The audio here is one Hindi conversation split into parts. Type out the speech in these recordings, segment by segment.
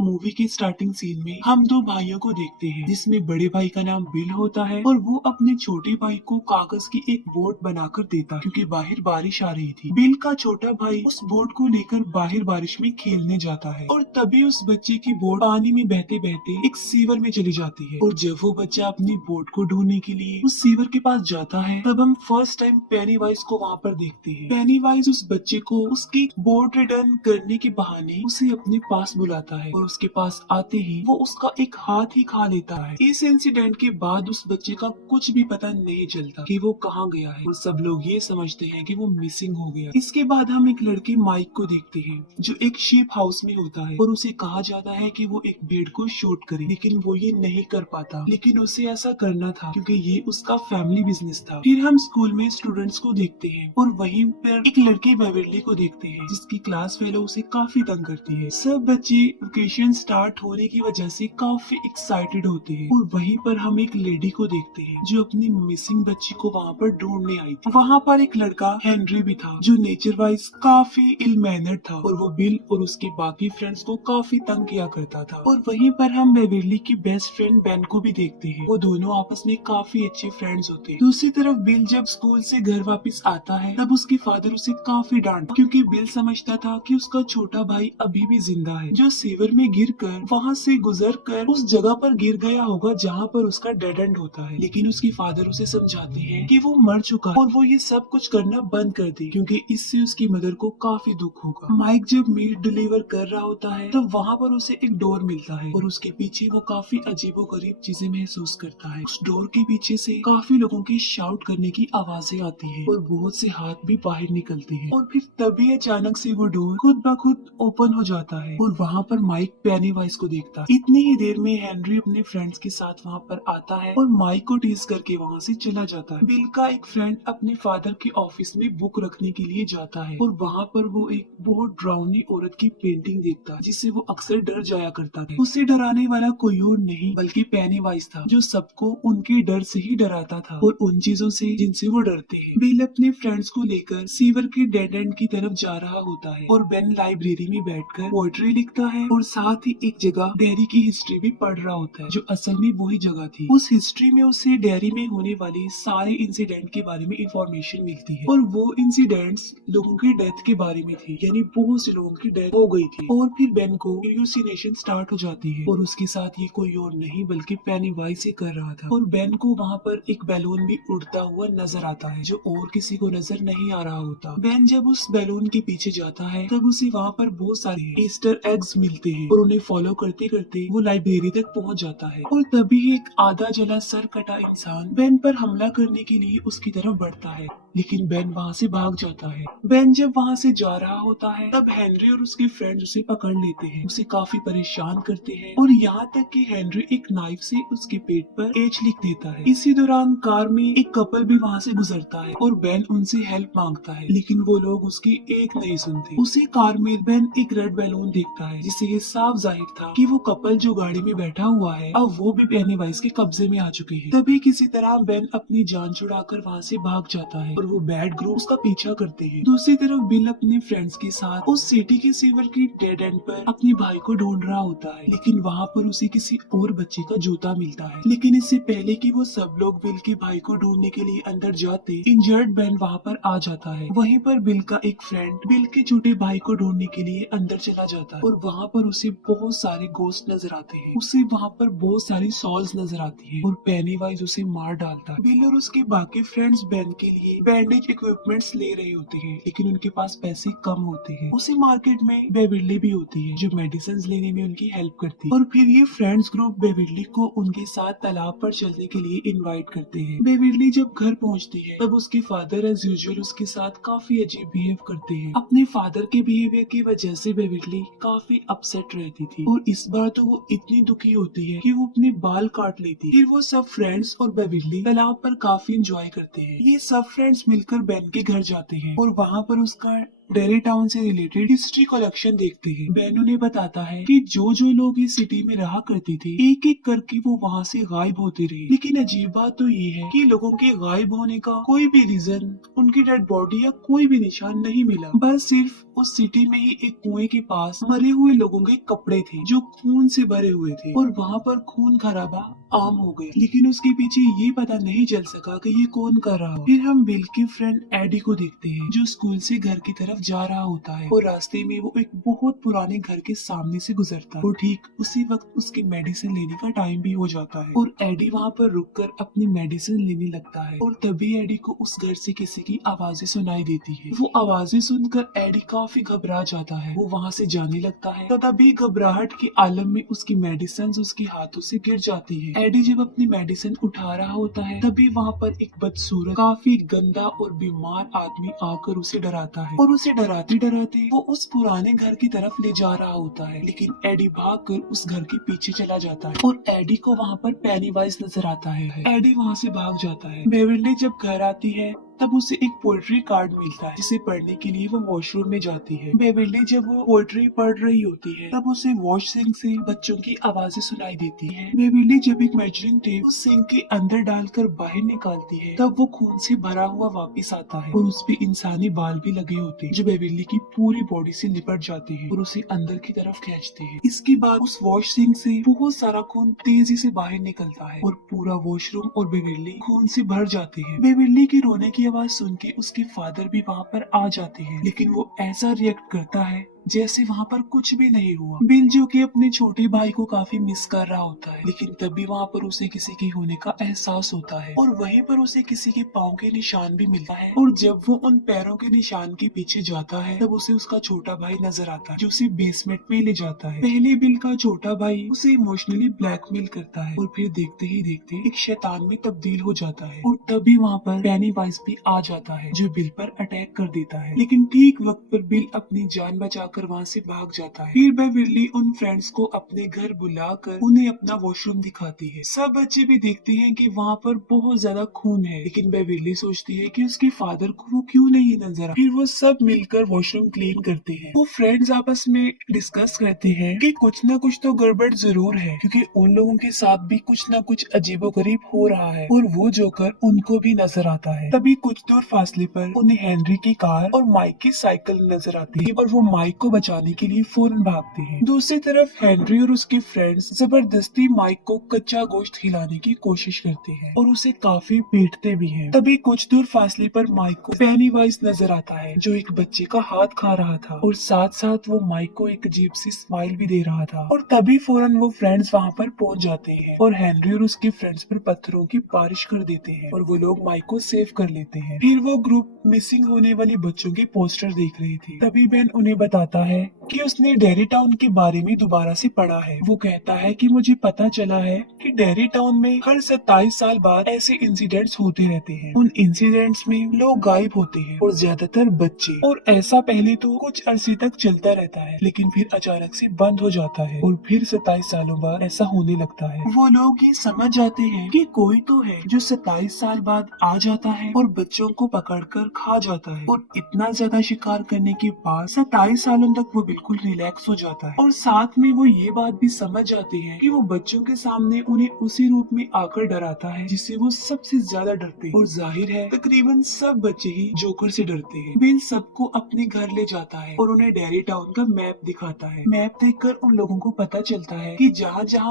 मूवी के स्टार्टिंग सीन में हम दो भाइयों को देखते हैं, जिसमें बड़े भाई का नाम बिल होता है और वो अपने छोटे भाई को कागज की एक बोट बनाकर देता है क्योंकि बाहर बारिश आ रही थी। बिल का छोटा भाई उस बोट को लेकर बाहर बारिश में खेलने जाता है और तभी उस बच्चे की बोट पानी में बहते बहते एक सीवर में चली जाती है। और जब वो बच्चा अपनी बोट को ढूंढने के लिए उस सीवर के पास जाता है, तब हम फर्स्ट टाइम पेनीवाइज को वहाँ पर देखते हैं। पेनीवाइज उस बच्चे को उसकी बोट रिटर्न करने के बहाने उसे अपने पास बुलाता है और उसके पास आते ही वो उसका एक हाथ ही खा लेता है। इस इंसिडेंट के बाद उस बच्चे का कुछ भी पता नहीं चलता कि वो कहाँ गया है और सब लोग ये समझते हैं कि वो मिसिंग हो गया। इसके बाद हम एक लड़के माइक को देखते हैं जो एक शिप हाउस में होता है और उसे कहा जाता है कि वो एक बेड को शूट करे, लेकिन वो ये नहीं कर पाता। लेकिन उसे ऐसा करना था क्योंकि ये उसका फैमिली बिजनेस था। फिर हम स्कूल में स्टूडेंट्स को देखते हैं और वहीं पर एक लड़के बेवरली को देखते हैं जिसकी क्लास फेलो उसे काफी तंग करती है। सब बच्चे वेकेशन स्टार्ट होने की वजह से काफी एक्साइटेड होते हैं और वहीं पर हम एक लेडी को देखते हैं जो अपनी मिसिंग बच्ची को वहाँ पर ढूंढने आई थी। वहाँ पर एक लड़का हेनरी भी था जो नेचर वाइज काफी इल मैनर्ड था और वो बिल और उसके बाकी फ्रेंड्स को काफी तंग किया करता था। और वहीं पर हम बेवरली की बेस्ट फ्रेंड बेन को भी देखते हैं। वो दोनों आपस में काफी अच्छे फ्रेंड्स होते हैं। दूसरी तरफ बिल जब स्कूल से घर वापस आता है तब उसके फादर उसे काफी डांटता क्योंकि बिल समझता था कि उसका छोटा भाई अभी भी जिंदा है, जो सीवर में गिरकर वहाँ से गुजरकर उस जगह पर गिर गया होगा जहाँ पर उसका डेड एंड होता है। लेकिन उसके फादर उसे समझाते हैं कि वो मर चुका है और वो ये सब कुछ करना बंद कर दे क्योंकि इससे उसकी मदर को काफी दुख होगा। माइक जब मीट डिलीवर कर रहा होता है तब वहाँ पर उसे एक डोर मिलता है और उसके पीछे वो काफी अजीबोगरीब चीजें महसूस करता है। उस डोर के पीछे से काफी लोगों की शाउट करने की आवाजें आती है और बहुत से हाथ भी बाहर निकलते हैं और फिर तभी अचानक से वो डोर खुद ब खुद ओपन हो जाता है और वहाँ पर माइक पेनीवाइज को देखता है। इतनी ही देर में हेनरी अपने फ्रेंड्स के साथ वहाँ पर आता है और माइक को टीज करके वहाँ से चला जाता है। बिल का एक फ्रेंड अपने फादर के ऑफिस में बुक रखने के लिए जाता है और वहाँ पर वो एक बहुत डरावनी औरत की पेंटिंग देखता है जिससे वो अक्सर डर जाया करता था। उसे डराने वाला कोई और नहीं बल्कि पेनीवाइज था जो सबको उनके डर से ही डराता था और उन चीजों से जिनसे वो डरते हैं। बिल अपने फ्रेंड्स को लेकर सीवर के डेड एंड की तरफ जा रहा होता है और बेन लाइब्रेरी में बैठकर पोएट्री लिखता है और साथ ही एक जगह डेयरी की हिस्ट्री भी पढ़ रहा होता है जो असल में वही जगह थी। उस हिस्ट्री में उसे डेयरी में होने वाले सारे इंसिडेंट के बारे में इंफॉर्मेशन मिलती है और वो इंसिडेंट्स लोगों की डेथ के बारे में थी, यानी बहुत से लोगों की डेथ हो गई थी। और फिर बेन को हेलुसिनेशन स्टार्ट हो जाती है और उसके साथ ये कोई और नहीं बल्कि पेनीवाइज से कर रहा था और बेन को वहाँ पर एक बैलून भी उड़ता हुआ नजर आता है जो और किसी को नजर नहीं आ रहा होता। बेन जब उस बैलून के पीछे जाता है तब उसे वहाँ पर बहुत सारे ईस्टर एग्स मिलते हैं और उन्हें फॉलो करते करते वो लाइब्रेरी तक पहुँच जाता है और तभी एक आधा जला सर कटा इंसान बेन पर हमला करने के लिए उसकी तरफ बढ़ता है, लेकिन बेन वहाँ से भाग जाता है। बेन जब वहाँ से जा रहा होता है तब हेनरी और उसके फ्रेंड्स उसे पकड़ लेते हैं, उसे काफी परेशान करते हैं और यहाँ तक कि हेनरी एक नाइफ से उसके पेट पर एच लिख देता है। इसी दौरान कार में एक कपल भी वहाँ से गुजरता है और बेन उनसे हेल्प मांगता है, लेकिन वो लोग उसकी एक नहीं सुनते। उसी कार में बेन एक रेड बैलून देखता है जिससे ये साफ जाहिर था कि वो कपल जो गाड़ी में बैठा हुआ है अब वो भी पेनीवाइज के कब्जे में आ चुके हैं। तभी किसी तरह बेन अपनी जान छुड़ाकर वहाँ से भाग जाता है और वो बैड ग्रुप उसका पीछा करते हैं। दूसरी तरफ बिल अपने फ्रेंड्स के साथ उस सिटी के सीवर की डेड एंड पर अपने भाई को ढूंढ रहा होता है, लेकिन वहाँ पर उसे किसी और बच्चे का जूता मिलता है। लेकिन इससे पहले कि वो सब लोग बिल के भाई को ढूंढने के लिए अंदर जाते, इंजर्ड बेन वहाँ पर आ जाता है। वहीं पर बिल का एक फ्रेंड बिल के छोटे भाई को ढूंढने के लिए अंदर चला जाता है और वहाँ पर उसे बहुत सारे गोस्ट नजर आते हैं। उसे वहाँ पर बहुत सारी सॉल्स नजर आती है और पेनीवाइज उसे मार डालता है। बिल और उसके बाकी फ्रेंड्स बेन के लिए बैंडेज इक्विपमेंट्स ले रहे होते हैं, लेकिन उनके पास पैसे कम होते हैं। उसी मार्केट में बेविरली भी होती है जो मेडिसिन लेने में उनकी हेल्प करती है और फिर ये फ्रेंड्स ग्रुप बेविरली को उनके साथ तालाब पर चलने के लिए इनवाइट करते हैं। बेविरली जब घर पहुंचती है तब उसके फादर एज यूजुअल उसके साथ काफी अजीब बिहेव करते हैं। अपने फादर के बिहेवियर की वजह से बेविरली काफी अपसेट रहती थी और इस बार तो वो इतनी दुखी होती है कि वो अपने बाल काट लेती। फिर वो सब फ्रेंड्स और बेविरली तालाब पर काफी एंजॉय करते हैं। ये सब फ्रेंड्स मिलकर बेन के घर जाते हैं और वहाँ पर उसका डेरी टाउन से रिलेटेड हिस्ट्री कलेक्शन देखते हैं। बेन उन्हें बताता है कि जो जो लोग इस सिटी में रहा करते थे एक एक करके वो वहाँ से गायब होते रहे। लेकिन अजीब बात तो ये है कि लोगों के गायब होने का कोई भी रीजन, उनकी डेड बॉडी या कोई भी निशान नहीं मिला। बस सिर्फ उस सिटी में ही एक कुएं के पास मरे हुए लोगों के कपड़े थे जो खून से भरे हुए थे और वहाँ पर खून खराबा आम हो गया। लेकिन उसके पीछे ये पता नहीं चल सका कि ये कौन कर रहा हो। फिर हम बिल के फ्रेंड एडी को देखते हैं जो स्कूल से घर की तरफ जा रहा होता है और रास्ते में वो एक बहुत पुराने घर के सामने से गुजरता है और ठीक उसी वक्त उसकी मेडिसिन लेने का टाइम भी हो जाता है और एडी वहाँ पर रुककर अपनी मेडिसिन लेने लगता है। और तभी एडी को उस घर से किसी की आवाजें सुनाई देती है। वो आवाजें सुनकर एडी काफी घबरा जाता है। वो वहाँ से जाने लगता है तो तभी घबराहट के आलम में उसकी मेडिसिन उसके हाथों से गिर जाती है। एडी जब अपनी मेडिसिन उठा रहा होता है तभी वहाँ पर एक बदसूरत काफी गंदा और बीमार आदमी आकर उसे डराता है और उसे डराते डराते वो उस पुराने घर की तरफ ले जा रहा होता है। लेकिन एडी भागकर उस घर के पीछे चला जाता है और एडी को वहाँ पर पेनीवाइज नजर आता है। एडी वहाँ से भाग जाता है। बेवर्ली जब घर आती है तब उसे एक पोएट्री कार्ड मिलता है जिसे पढ़ने के लिए वो वॉशरूम में जाती है। बेवर्ली जब वो पोएट्री पढ़ रही होती है तब उसे वॉश सिंक से बच्चों की आवाजें सुनाई देती है। बेवर्ली जब एक मेजरिंग टेप उस सिंक के अंदर डालकर बाहर निकालती है तब वो खून से भरा हुआ वापस आता है और उस पे इंसानी बाल भी लगे होते हैं जो बेवर्ली की पूरी बॉडी से लिपट जाते हैं और उसे अंदर की तरफ खींचते हैं। इसके बाद उस वॉश सिंक से बहुत सारा खून तेजी से बाहर निकलता है और पूरा वॉशरूम और बेवर्ली खून से भर जाते हैं। बेवर्ली की रोने की आवाज सुन के उसके फादर भी वहाँ पर आ जाते हैं लेकिन वो ऐसा रिएक्ट करता है जैसे वहाँ पर कुछ भी नहीं हुआ। बिल जो कि अपने छोटे भाई को काफी मिस कर रहा होता है लेकिन तभी वहाँ पर उसे किसी के होने का एहसास होता है और वहीं पर उसे किसी के पाँव के निशान भी मिलता है और जब वो उन पैरों के निशान के पीछे जाता है तब उसे उसका छोटा भाई नजर आता है जो उसे बेसमेंट में ले जाता है। पहले बिल का छोटा भाई उसे इमोशनली ब्लैकमेल करता है और फिर देखते ही देखते एक शैतान में तब्दील हो जाता है और तभी वहाँ पर पेनीवाइज भी आ जाता है जो बिल पर अटैक कर देता है। लेकिन ठीक वक्त पर बिल अपनी जान बचाकर वहाँ से भाग जाता है। फिर बेवर्ली उन फ्रेंड्स को अपने घर बुलाकर उन्हें अपना वॉशरूम दिखाती है। सब बच्चे भी देखते हैं कि वहाँ पर बहुत ज्यादा खून है लेकिन बेवर्ली सोचती है कि उसके फादर को वो क्यों नहीं नजर आ। फिर वो सब मिलकर वॉशरूम क्लीन करते हैं। वो फ्रेंड्स आपस में डिस्कस करते हैं कि कुछ न कुछ तो गड़बड़ जरूर है क्योंकि उन लोगों के साथ भी कुछ न कुछ अजीबोगरीब हो रहा है और वो जोकर उनको भी नजर आता है। तभी कुछ दूर फासले पर उन्हें हेनरी की कार और माइक की साइकिल नजर आती है और वो माइक को बचाने के लिए फौरन भागते हैं। दूसरी तरफ हेनरी और उसके फ्रेंड्स जबरदस्ती माइक को कच्चा गोश्त खिलाने की कोशिश करते हैं और उसे काफी पीटते भी हैं। तभी कुछ दूर फासले पर माइक को पेनीवाइज नजर आता है जो एक बच्चे का हाथ खा रहा था और साथ साथ वो माइक को एक अजीब सी स्माइल भी दे रहा था और तभी फौरन वो फ्रेंड्स वहाँ पर पहुँच जाते हैं और हेनरी और उसके फ्रेंड्स पर पत्थरों की बारिश कर देते हैं और वो लोग माइक को सेव कर लेते हैं। फिर वो ग्रुप मिसिंग होने वाले बच्चों के पोस्टर देख रहे थे। तभी बेन उन्हें बताता है कि उसने डेरी टाउन के बारे में दोबारा से पढ़ा है। वो कहता है कि मुझे पता चला है कि डेरी टाउन में हर 27 साल बाद ऐसे इंसिडेंट्स होते रहते हैं। उन इंसिडेंट्स में लोग गायब होते हैं और ज्यादातर बच्चे, और ऐसा पहले तो कुछ अरसे तक चलता रहता है लेकिन फिर अचानक से बंद हो जाता है और फिर 27 सालों बाद ऐसा होने लगता है। वो लोग ये समझ जाते हैं कि कोई तो है जो 27 साल बाद आ जाता है और बच्चों को पकड़कर खा जाता है और इतना ज्यादा शिकार करने के बाद 27 सालों तक वो बिल्कुल रिलैक्स हो जाता है और साथ में वो ये बात भी समझ जाते हैं कि वो बच्चों के सामने उन्हें उसी रूप में आकर डराता है जिससे वो सबसे ज्यादा डरते हैं और जाहिर है तकरीबन सब बच्चे ही जोकर से डरते हैं। बिल सबको अपने घर ले जाता है और उन्हें डेरी टाउन का मैप दिखाता है। मैप देखकर उन लोगों को पता चलता है कि जहाँ जहाँ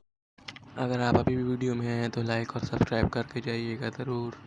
अगर आप अभी भी वीडियो में हैं तो लाइक और सब्सक्राइब करके जाइएगा ज़रूर।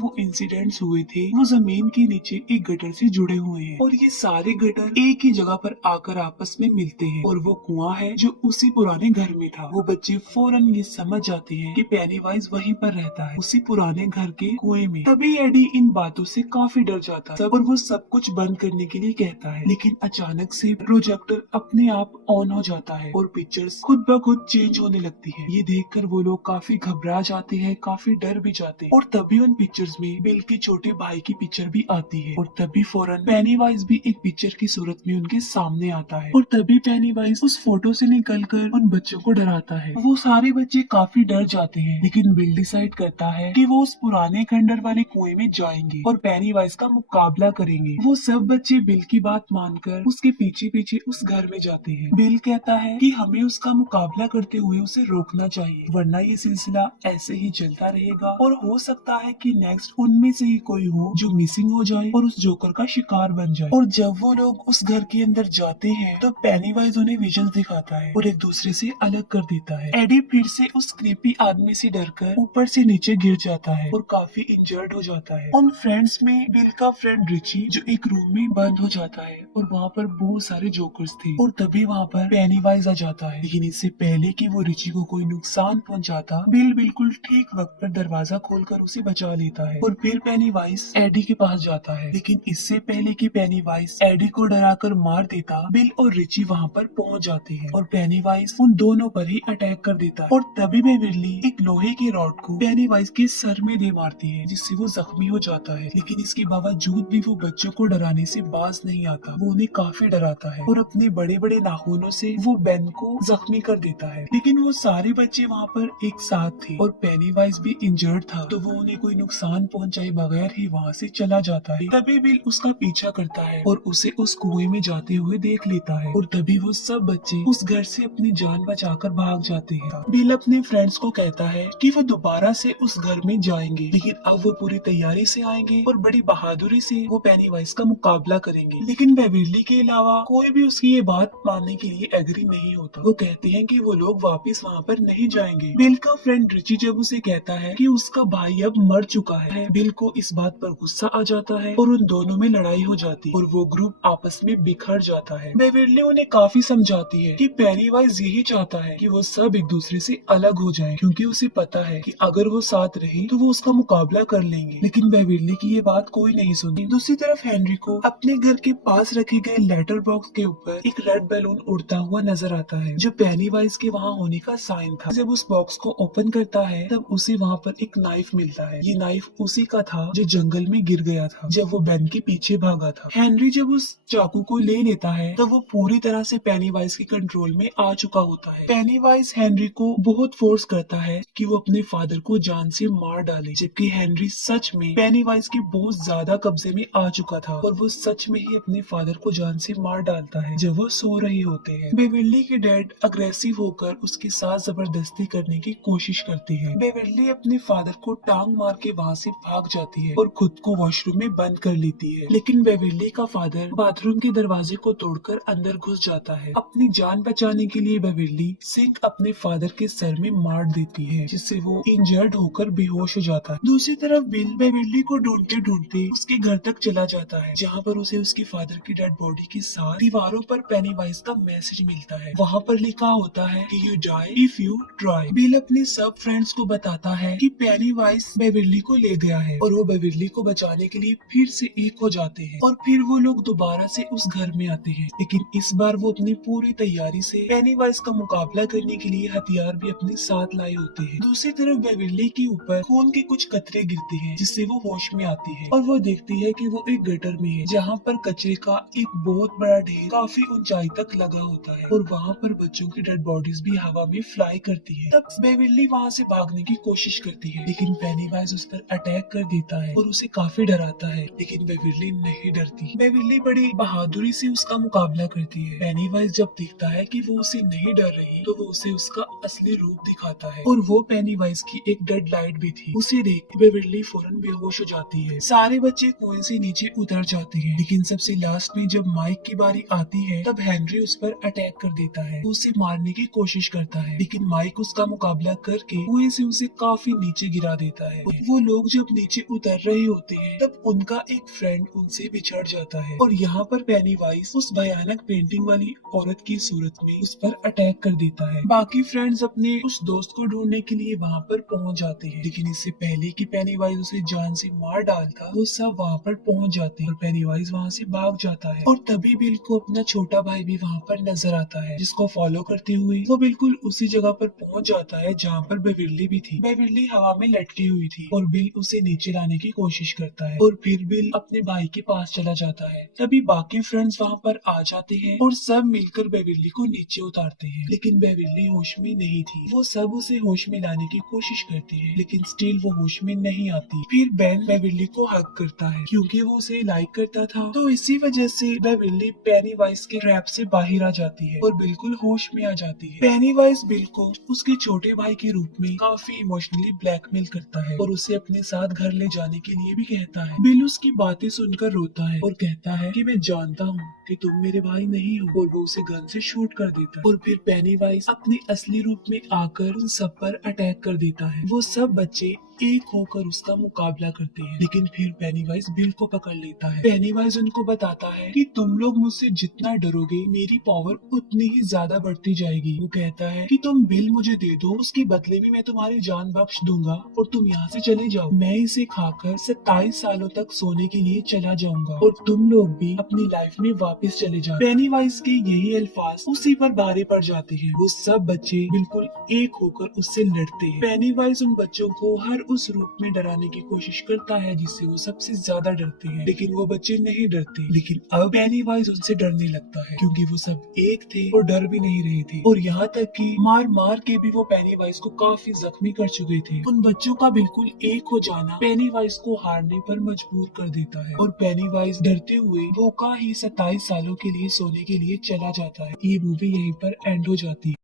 वो इंसिडेंट्स हुए थे वो जमीन के नीचे एक गटर से जुड़े हुए हैं और ये सारे गटर एक ही जगह पर आकर आपस में मिलते हैं और वो कुआं है जो उसी पुराने घर में था। वो बच्चे फौरन ये समझ जाते हैं कि पेनीवाइज वहीं पर रहता है उसी पुराने घर के कुएं में। तभी एडी इन बातों से काफी डर जाता है और वो सब कुछ बंद करने के लिए कहता है लेकिन अचानक से प्रोजेक्टर अपने आप ऑन हो जाता है और पिक्चर्स खुद ब खुद चेंज होने लगती है। ये देखकर वो लोग काफी घबरा जाते हैं, काफी डर भी जाते हैं और तभी उन पिक्चर्स में बिल के छोटे भाई की पिक्चर भी आती है और तभी फौरन पेनीवाइज भी एक पिक्चर की सूरत में उनके सामने आता है और तभी पेनीवाइज उस फोटो से निकलकर उन बच्चों को डराता है। वो सारे बच्चे काफी डर जाते हैं लेकिन बिल डिसाइड करता है कि वो उस पुराने खंडर वाले कुएं में जाएंगे और पेनीवाइज का मुकाबला करेंगे। वो सब बच्चे बिल की बात मानकर उसके पीछे पीछे उस घर में जाते हैं। बिल कहता है कि हमें उसका मुकाबला करते हुए उसे रोकना चाहिए वरना ये सिलसिला ऐसे ही चलता रहेगा और हो सकता है कि नेक्स्ट उनमें से ही कोई हो जो मिसिंग हो जाए और उस जोकर का शिकार बन जाए। और जब वो लोग उस घर के अंदर जाते हैं तो पेनीवाइज उन्हें विजन दिखाता है और एक दूसरे से अलग कर देता है। एडी फिर से उस क्रीपी आदमी से डरकर ऊपर से नीचे गिर जाता है और काफी इंजर्ड हो जाता है। उन फ्रेंड्स में बिल का फ्रेंड रिची जो एक रूम में बंद हो जाता है और वहाँ पर बहुत सारे जोकर्स थे और तभी वहाँ पर पेनीवाइज आ जाता है। लेकिन इससे पहले कि वो रिची को कोई नुकसान पहुँचाता बिल बिल्कुल ठीक वक्त पर दरवाजा खोलकर उसे बचा लेता है और फिर पेनीवाइज एडी के पास जाता है। लेकिन इससे पहले कि पेनीवाइज एडी को डराकर मार देता बिल और रिची वहाँ पर पहुँच जाते हैं और पेनीवाइज उन दोनों पर ही अटैक कर देता है और तभी बेविरली एक लोहे की रॉड को पेनीवाइज के सर में दे मारती है जिससे वो जख्मी हो जाता है। लेकिन इसके बावजूद भी वो बच्चों को डराने से बाज नहीं आता। वो उन्हें काफी डराता है और अपने बड़े बड़े नाखूनों से वो बेन को जख्मी कर देता है। लेकिन वो सारे बच्चे वहाँ पर एक साथ थे और पेनीवाइज भी इंजर्ड था तो वो उन्हें कोई नुकसान पहुँचाए बगैर ही वहाँ से चला जाता है। तभी बिल उसका पीछा करता है और उसे उस कुएं में जाते हुए देख लेता है और तभी वो सब बच्चे उस घर से अपनी जान बचाकर भाग जाते हैं। बिल अपने फ्रेंड्स को कहता है कि वो दोबारा से उस घर में जाएंगे लेकिन अब वो पूरी तैयारी से आएंगे और बड़ी बहादुरी से वो पेनीवाइज का मुकाबला करेंगे। लेकिन बेविरली के अलावा कोई भी उसकी ये बात मानने के लिए एग्री नहीं होता। वो कहते हैं कि वो लोग वापस वहाँ पर नहीं जाएंगे। बिल का फ्रेंड रिची जब उसे कहता है कि उसका भाई अब मर चुका है बिल को इस बात पर गुस्सा आ जाता है और उन दोनों में लड़ाई हो जाती है और वो ग्रुप आपस में बिखर जाता है। बेविरली उन्हें काफी समझाती है कि पेनीवाइज यही चाहता है कि वो सब एक दूसरे से अलग हो जाएं क्योंकि उसे पता है कि अगर वो साथ रहे तो वो उसका मुकाबला कर लेंगे। लेकिन बेविरली की ये बात कोई नहीं सुनी। दूसरी तरफ हेनरी को अपने घर के पास रखे गए लेटर बॉक्स के ऊपर एक रेड बैलून उड़ता हुआ नजर आता है जो पेनीवाइज के वहाँ होने का साइन था। जब उस बॉक्स को ओपन करता है तब उसे वहाँ पर एक नाइफ मिलता है। ये नाइफ उसी का था जो जंगल में गिर गया था जब वो बेन के पीछे भागा था। हेनरी जब उस चाकू को ले लेता है तब वो पूरी तरह से पेनीवाइज के कंट्रोल में आ चुका होता है। पेनीवाइज हेनरी को बहुत फोर्स करता है कि वो अपने फादर को जान से मार डाले जबकि हेनरी सच में पेनीवाइज के बहुत ज्यादा कब्जे में आ चुका था और वो सच में ही अपने फादर को जान से मार डालता है जब वो सो रहे होते हैं। बेविरली के डैड अग्रेसिव होकर उसके साथ जबरदस्ती करने की कोशिश करते हैं। बेविरली अपने फादर को टांग मार के वहाँ से भाग जाती है और खुद को वॉशरूम में बंद कर लेती है। लेकिन बेविरली का फादर बाथरूम के दरवाजे को तोड़कर अंदर घुस जाता है। अपनी जान बचाने के लिए बेविरली सिंक अपने फादर के सर में मार देती है जिससे वो इंजर्ड होकर बेहोश हो जाता है। दूसरी तरफ बिल बेविरली को ढूंढते ढूंढते उसके घर तक चला जाता है जहाँ पर उसे उसके फादर की डेड बॉडी के साथ दीवारों पर पेनीवाइज का मैसेज मिलता है। वहाँ पर लिखा होता है कि you die if you try. Bill अपने सब फ्रेंड्स को बताता है कि पेनीवाइज बेविरली को ले गया है और वो बेविरली को बचाने के लिए फिर से एक हो जाते हैं और फिर वो लोग दोबारा से उस घर में आते हैं। लेकिन इस बार वो अपनी पूरी तैयारी से पेनीवाइज का मुकाबला करने के लिए हथियार भी अपने साथ लाए होते हैं। दूसरी तरफ बेविरली के ऊपर खून के कुछ कतरे गिरते हैं जिससे वो होश में आती है और वो देखती है कि वो एक गटर में है जहाँ पर कचरे का एक बहुत बड़ा ढेर काफी ऊंचाई तक लगा होता है और वहाँ पर बच्चों की डेड बॉडीज भी हवा में फ्लाई करती है। तब बेविरली वहाँ से भागने की कोशिश करती है लेकिन पेनीवाइज उस पर अटैक कर देता है और उसे काफी डराता है। लेकिन बेविरली नहीं डरती। बेविरली बड़ी बहादुरी से उसका मुकाबला करती है। पेनीवाइज जब देखता है कि वो उसे नहीं डर रही तो वो उसे उसका असली रूप दिखाता है और वो पेनीवाइज की एक डेड लाइट भी थी। उसे देख बेविरली फौरन बेहोश हो जाती है। सारे बच्चे कुएं से नीचे उतर जाते हैं लेकिन सबसे लास्ट में जब माइक की बारी आती है तब हेनरी उस पर अटैक कर देता है। उसे मारने की कोशिश करता है लेकिन माइक उसका मुकाबला करके कुएं से उसे काफी नीचे गिरा देता है। वो लोग जब नीचे उतर रहे होते हैं तब उनका एक फ्रेंड उनसे बिछड़ जाता है और यहाँ पर पेनीवाइज उस भयानक पेंटिंग वाली औरत की सूरत में उस पर अटैक कर देता है। बाकी फ्रेंड्स अपने उस दोस्त को ढूंढने के लिए वहाँ पर पहुँच जाते हैं लेकिन इससे पहले कि पेनीवाइज उसे जान से मार डालता वो सब वहाँ पर पहुँच जाते हैं और पेनीवाइज वहाँ से भाग जाता है और तभी बिल को अपना छोटा भाई भी वहाँ पर पर नजर आता है जिसको फॉलो करते हुए वो बिल्कुल उसी जगह पर पहुंच जाता है जहाँ पर बेविरली भी थी। बेविरली हवा में लटकी हुई थी और बिल उसे नीचे लाने की कोशिश करता है और फिर बिल अपने भाई के पास चला जाता है। तभी बाकी फ्रेंड्स वहाँ पर आ जाते हैं और सब मिलकर बेविरली को नीचे उतारते हैं, लेकिन बेविरली होश में नहीं थी। वो सब उसे होश में लाने की कोशिश करते हैं लेकिन स्टिल वो होश में नहीं आती। फिर बेन बेविरली को हक करता है क्योंकि वो उसे लाइक करता था, तो इसी वजह से बेविरली पेनीवाइज के ट्रैप से बाहर आ जाती है और बिल्कुल होश में आ जाती है। पेनीवाइज बिल को उसके छोटे भाई के रूप में काफी इमोशनली ब्लैकमेल करता है और उसे अपने साथ घर ले जाने के लिए भी कहता है। बिल उसकी बातें सुनकर रोता है और कहता है कि मैं जानता हूँ कि तुम मेरे भाई नहीं हो, और वो उसे गन से शूट कर देता है। और फिर पेनीवाइज अपने असली रूप में आकर उन सब पर अटैक कर देता है। वो सब बच्चे एक होकर उसका मुकाबला करते हैं, लेकिन फिर पेनीवाइज बिल को पकड़ लेता है। पेनीवाइज उनको बताता है कि तुम लोग मुझसे जितना डरोगे मेरी पावर उतनी ही ज्यादा बढ़ती जाएगी। वो कहता है कि तुम बिल मुझे दे दो, उसके बदले में मैं तुम्हारी जान बख्श दूंगा और तुम यहाँ से चले जाओ। मैं इसे खाकर 27 सालों तक सोने के लिए चला जाऊंगा और तुम लोग भी अपनी लाइफ में वापस चले जाओ। पेनीवाइज के यही अल्फाज उसी पर भारी पड़ जाते हैं। वो सब बच्चे बिल्कुल एक होकर उससे लड़ते हैं। पेनीवाइज उन बच्चों को हर उस रूप में डराने की कोशिश करता है जिससे वो सबसे ज्यादा डरते हैं, लेकिन वो बच्चे नहीं डरते। लेकिन अब पेनीवाइज उनसे डरने लगता है क्योंकि वो सब एक थे और डर भी नहीं रहे थे, और यहाँ तक कि मार मार के भी वो पेनीवाइज को काफी जख्मी कर चुके थे। उन बच्चों का बिल्कुल एक हो जाना पेनीवाइज को हारने पर मजबूर कर देता है और पेनीवाइज डरते हुए वो का ही 27 सालों के लिए सोने के लिए चला जाता है। ये मूवी यहीं पर एंड हो जाती है।